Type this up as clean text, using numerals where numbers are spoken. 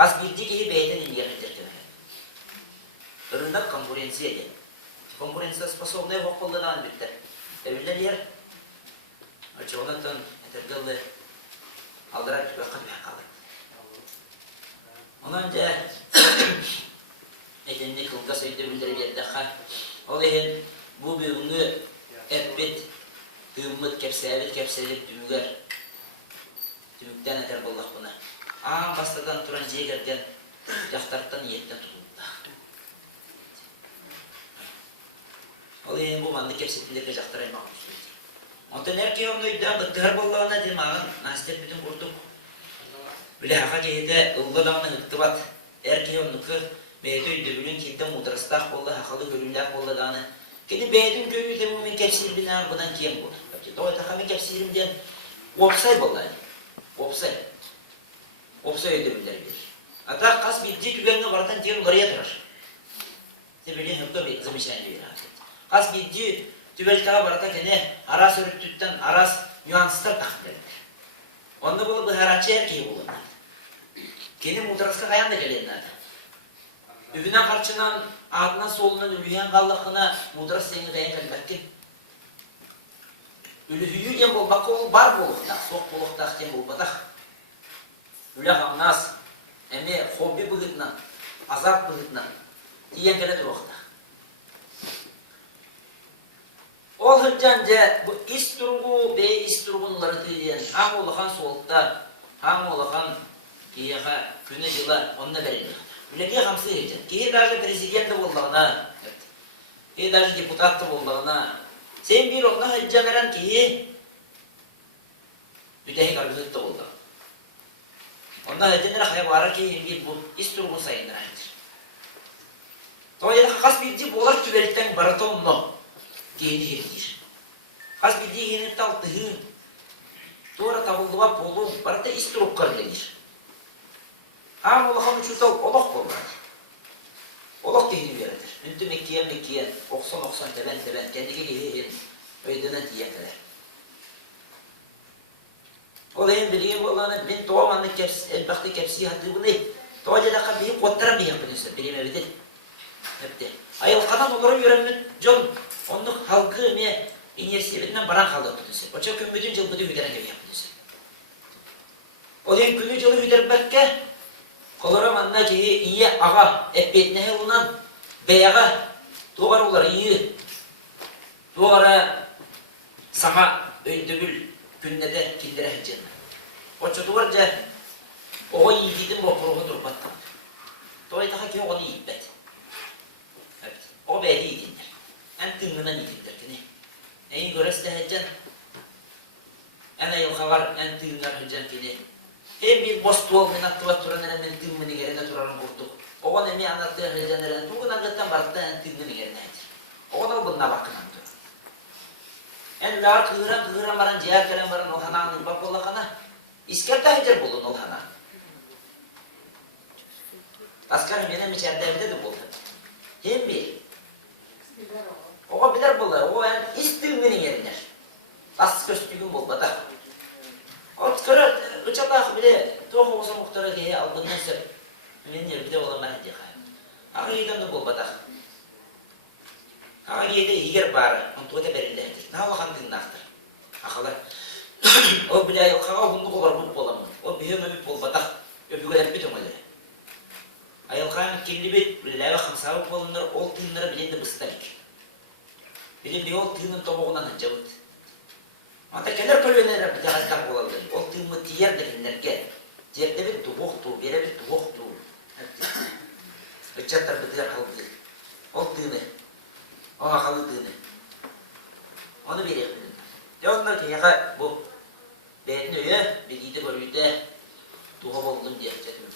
Kas bildi ki beyden ilgiye getirken. Rынок конкуренция еді. Конкуренцияспособный оқылдыдан бітті. Әбілдер ер, очығынатын әтіргілді алдыра түпеқін бәқ қалды. Онан жа, әтенде қылға сөйді білдірі бердіға. Ол еген бұл бүйінгі әппет, түйімміт кәпсәліп түйігер. Түйіктен әтір болдық бұна. Аң бастадан тұран жегерден, жақтарттан еттен тұлыпта. Ол еген бұл манды кәпсетіндегі жақтар аймақ үстейді. Онтан әрке оңдойдан бұттығар болғана дем ағын настеп бүтін құрдық. Біле аға кейді ұлғылағының ұқтыбат. Әрке оңдықы бәйді үйді білін кейді мұдырыстақ болды, ақылы көрілік болды дағаны. Кені бәйдің көйді бұл мен кәпсейірбін ағын бұдан кем болды. Тоғайтақа мен кәпсейірімден опсай болды. Опсай өйді білдер бер. Ата қас білді түгенгі бардан тегін ғырия тұрар. Себелен үкі бет замешайны бер ағын. Қас білді түбелтаға барата кені арас өріттіттен арас нюанстар тақпылдыр. Онда бұл бұхаратшы әркей болуына. Кені мұтырасқа қаянда келетін ады. Үбінен қарчынан, адынан солынан үліген қалдықына мұтырас сеңі дайын кәлбәккен. Үліхүйі ген болмаққа ол бар болуқтақ, соқ болуқтақ ген болбадақ. Үлі қамнас, әме хобби бұғытынан, азап бұғытынан, тиен кәлі тұруқтақ. Ол hıccanca bu isturgu be isturgunları diyen ham olağan soğukta, ham olağan kiyaha güne yıla onunla verildi. Ülegi hamsı hıccan. Kiye даже президент olduğuna, kiye даже депутат olduğuna, sen bir onunla hıccan veren kiye mütehi kargızlıkta oldu. Onunla hıccan veren kaya var ki bir bu isturgun sayındır aynıdır. Dolayısıyla kas bildiği boğular tüberitten barata onunla. Giyini herdir. Az bildiği giyini taltığı, doğru tabıldıva bolu, barata isturuk kargelir. Ağam olağın uçurtal olaq bollar. Olaq giyini veredir. Üntü mekkiyen, oksan, teben, kendike giyin, öydenen diyekeler. Olayın bilgiye bolanı, ben doğamanın elbaqtı kepsiyi hattı bunu, doğacadaqa bihi qottıran bihi yapınıyorsa, bilim evidir. Ayılqadan olurum yörümün jol, onun halkı me üniversitesinden baran kaldı tutulsa. Oça kümbüdün jıl budu hüderen gibi yapılırsa. Olayın günü jılı hüderbekke, koloram anna ki iyi ağa, ebbetnehe olunan beyağa, doğar olar iyi, doğara sağa öldügül günnede kindire hıccanı. Oça duvarca, oğa yiğidin bu kuruğu durbattan. Doğay daha ki onu yiğitbet. O beyli yiğidindir. En tığından yiğidindir. Neyin göresi de hıccan. En ayılka var, en tığından hıccan kini. Hem bir bostu ol, men attıvat turan eren, en tığmını gerine turarın kurduk. Oğan emi anlattığı hıccan eren, tuğun anlattan barıkta en tığmını gerine hıccan. Oğan ol bununla bakınan dur. En lar kığıran baran, cihar keren baran ol hanağın bak ola kana. İskerta hıccan bulun ol hanağın. Askarım benim içeride evde de bulun. Hem bir. Oğa bilir bunlar, o en istilminin yeriner. As köstüğün bulbada. O tıkırı, uçaklak bile, toğu olsa muhtara diye aldığından sır. Benim yer bir de olamaz diye kayım. Ağa yedem de bulbada. Ağa yedi iger bari, onu tuğda verildiğindir. Ne ola kandığın aktır. Ağalar. O bile yok, ağa hunduk olar bulup olamaz. O bir ömür bulbada. Öpügüler bir tümüleri. Ayılkan kirli bir lava hamsavuk bolunlar, ol tığınlara bilen de bıstalik. Bilen de ol tığının tobuğundan hıncabıt. Anta keler kölvenler bir tağızlar olalır. Ol tığımı tiyer dekinlerge. Cerde bir tuğuktu, bere bir tuğuktu. Bıçatlar bıtılar kaldı. Ol tığını. O akalı tığını. Onu bir yakınlar. De onlar ki yaka bu. Beğenin öye, bir gidi bölüde tuğuk oldum diye çetim.